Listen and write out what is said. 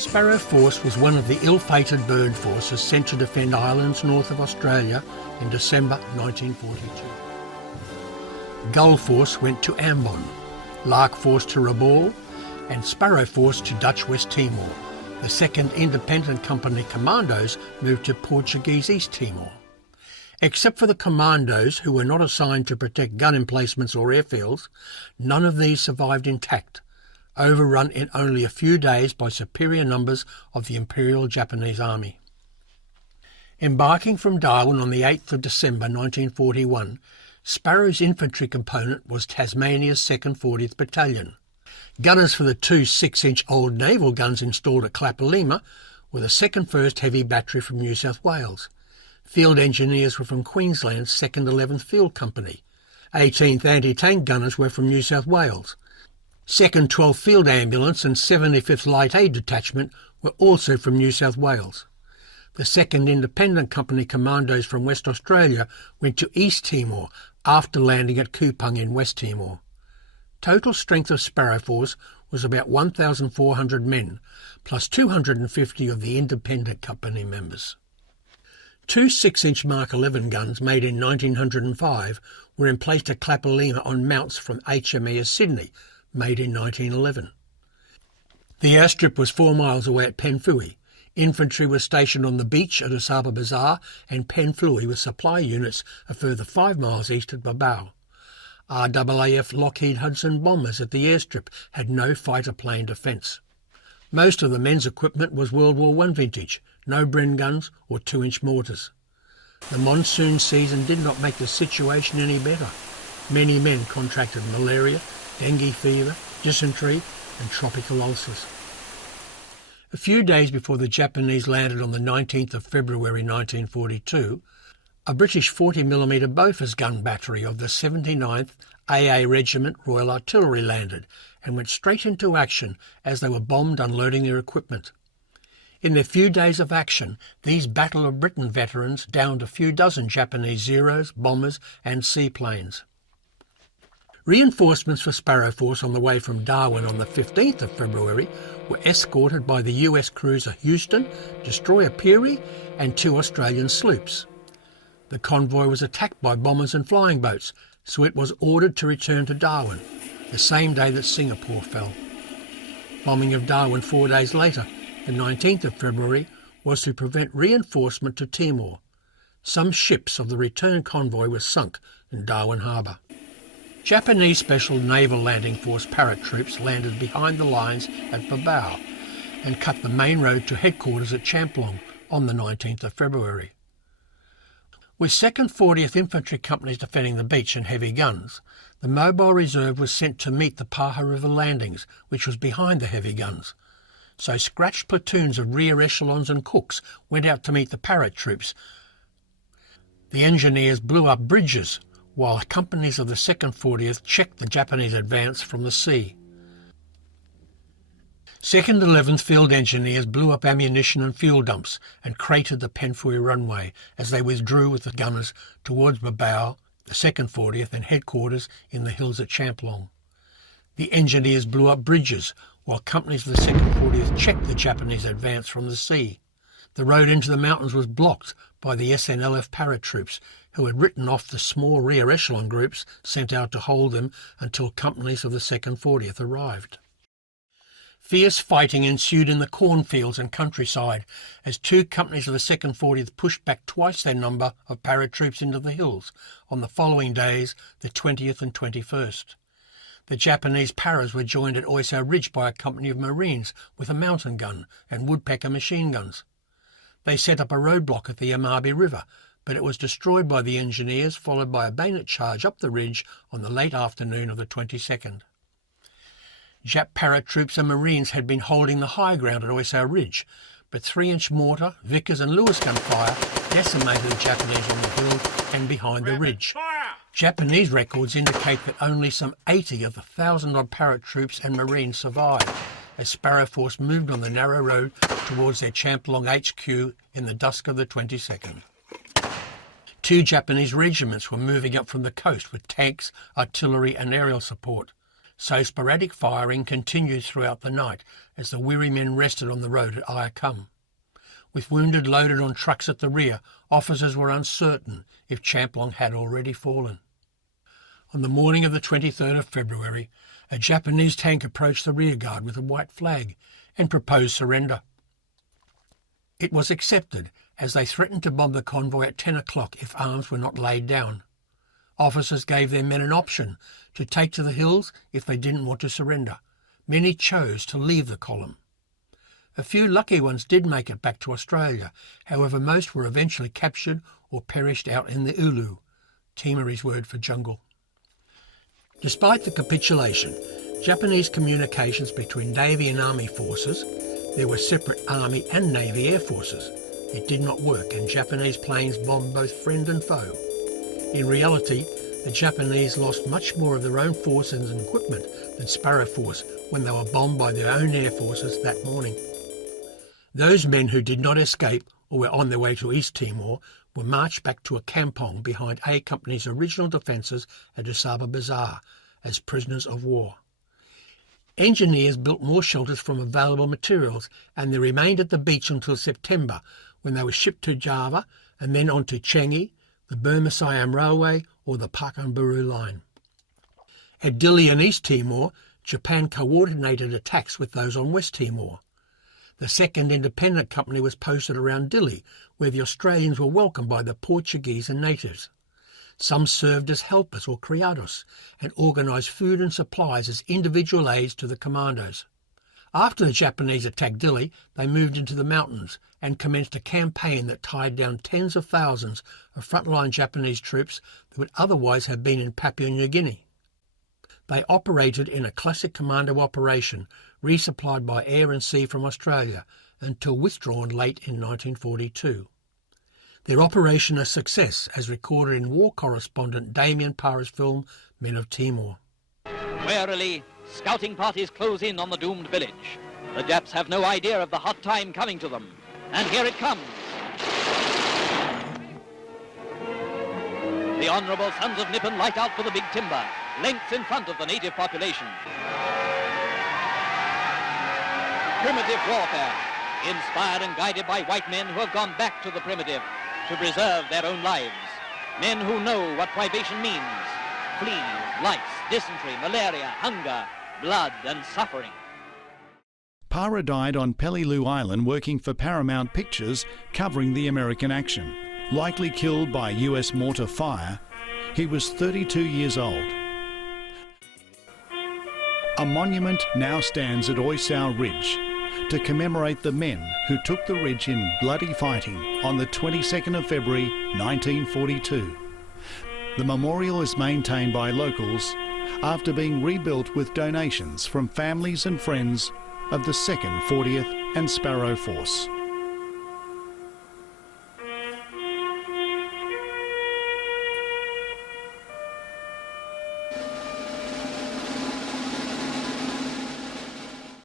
Sparrow Force was one of the ill-fated bird forces sent to defend islands north of Australia in December 1942. Gull Force went to Ambon, Lark Force to Rabaul, and Sparrow Force to Dutch West Timor. The second independent company Commandos moved to Portuguese East Timor. Except for the Commandos, who were not assigned to protect gun emplacements or airfields, none of these survived intact, overrun in only a few days by superior numbers of the Imperial Japanese Army. Embarking from Darwin on the 8th of December 1941, Sparrow's infantry component was Tasmania's 2nd 40th Battalion. Gunners for the two 6-inch old naval guns installed at Clapalima were the 2nd 1st Heavy Battery from New South Wales. Field engineers were from Queensland's 2nd 11th Field Company. 18th anti-tank gunners were from New South Wales. 2nd 12th Field Ambulance and 75th Light Aid Detachment were also from New South Wales. The 2nd Independent Company Commandos from West Australia went to East Timor after landing at Kupang in West Timor. Total strength of Sparrow Force was about 1,400 men, plus 250 of the Independent Company members. Two 6-inch Mark 11 guns made in 1905 were emplaced at Clapalima on mounts from HMAS Sydney, made in 1911. The airstrip was 4 miles away at Penfui. Infantry was stationed on the beach at Asaba Bazaar, and Penfui with supply units a further 5 miles east at Babao. RAAF Lockheed Hudson bombers at the airstrip had no fighter plane defence. Most of the men's equipment was World War I vintage, no Bren guns or 2-inch mortars. The monsoon season did not make the situation any better. Many men contracted malaria, dengue fever, dysentery and tropical ulcers. A few days before the Japanese landed on the 19th of February 1942, a British 40mm Bofors gun battery of the 79th AA Regiment Royal Artillery landed and went straight into action as they were bombed unloading their equipment. In their few days of action, these Battle of Britain veterans downed a few dozen Japanese Zeros, bombers and seaplanes. Reinforcements for Sparrow Force on the way from Darwin on the 15th of February were escorted by the US cruiser Houston, destroyer Peary and 2 Australian sloops. The convoy was attacked by bombers and flying boats, so it was ordered to return to Darwin, the same day that Singapore fell. Bombing of Darwin 4 days later, the 19th of February, was to prevent reinforcement to Timor. Some ships of the return convoy were sunk in Darwin Harbour. Japanese Special Naval Landing Force paratroops landed behind the lines at Babao and cut the main road to headquarters at Champlong on the 19th of February. With 2nd 40th Infantry Companies defending the beach and heavy guns, the Mobile Reserve was sent to meet the Paha River landings, which was behind the heavy guns. So scratched platoons of rear echelons and cooks went out to meet the paratroops. The engineers blew up bridges, while companies of the 2nd 40th checked the Japanese advance from the sea. 2nd 11th Field Engineers blew up ammunition and fuel dumps and cratered the Penfui runway as they withdrew with the gunners towards Babao, the 2nd 40th and headquarters in the hills at Champlong. The engineers blew up bridges, while companies of the 2nd 40th checked the Japanese advance from the sea. The road into the mountains was blocked by the SNLF paratroops, who had written off the small rear echelon groups sent out to hold them until companies of the 2nd 40th arrived. Fierce fighting ensued in the cornfields and countryside as 2 companies of the 2nd 40th pushed back twice their number of paratroops into the hills on the following days, the 20th and 21st. The Japanese paras were joined at Oisau Ridge by a company of Marines with a mountain gun and woodpecker machine guns. They set up a roadblock at the Yamabe River, but it was destroyed by the engineers, followed by a bayonet charge up the ridge on the late afternoon of the 22nd. Jap paratroops and Marines had been holding the high ground at Oisau Ridge, but 3-inch mortar, Vickers and Lewis gun fire decimated the Japanese on the hill and behind the ridge. Japanese records indicate that only some 80 of the 1,000-odd paratroops and Marines survived, as Sparrow Force moved on the narrow road towards their Champlong HQ in the dusk of the 22nd. 2 Japanese regiments were moving up from the coast with tanks, artillery and aerial support. so sporadic firing continued throughout the night as the weary men rested on the road at Ayacum. With wounded loaded on trucks at the rear, officers were uncertain if Champlong had already fallen. On the morning of the 23rd of February, a Japanese tank approached the rearguard with a white flag and proposed surrender. It was accepted, as they threatened to bomb the convoy at 10 o'clock if arms were not laid down. Officers gave their men an option to take to the hills if they didn't want to surrender. Many chose to leave the column. A few lucky ones did make it back to Australia, however most were eventually captured or perished out in the Ulu, Timorese word for jungle. Despite the capitulation, Japanese communications between Navy and Army forces, there were separate Army and Navy air forces. It did not work, and Japanese planes bombed both friend and foe. In reality, the Japanese lost much more of their own forces and equipment than Sparrow Force when they were bombed by their own air forces that morning. Those men who did not escape or were on their way to East Timor were marched back to a campong behind A Company's original defences at Usaba Bazaar as prisoners of war. Engineers built more shelters from available materials, and they remained at the beach until September, when they were shipped to Java and then on to Changi, the Burma-Siam Railway or the Pakenburu Line. At Dili and East Timor, Japan coordinated attacks with those on West Timor. The second independent company was posted around Dili, where the Australians were welcomed by the Portuguese and natives. Some served as helpers or criados and organised food and supplies as individual aids to the commandos. After the Japanese attacked Dili, they moved into the mountains and commenced a campaign that tied down tens of thousands of frontline Japanese troops that would otherwise have been in Papua New Guinea. They operated in a classic commando operation, resupplied by air and sea from Australia, until withdrawn late in 1942. Their operation a success, as recorded in war correspondent Damien Parra's film Men of Timor. Warily, scouting parties close in on the doomed village. The Japs have no idea of the hot time coming to them. And here it comes. The honourable sons of Nippon light out for the big timber, lengths in front of the native population. Primitive warfare, inspired and guided by white men who have gone back to the primitive to preserve their own lives. Men who know what privation means. Fleas, lice, dysentery, malaria, hunger, blood and suffering. Parra died on Peleliu Island working for Paramount Pictures covering the American action. Likely killed by US mortar fire, he was 32 years old. A monument now stands at Oisau Ridge to commemorate the men who took the ridge in bloody fighting on the 22nd of February 1942. The memorial is maintained by locals after being rebuilt with donations from families and friends of the 2nd, 40th and Sparrow Force.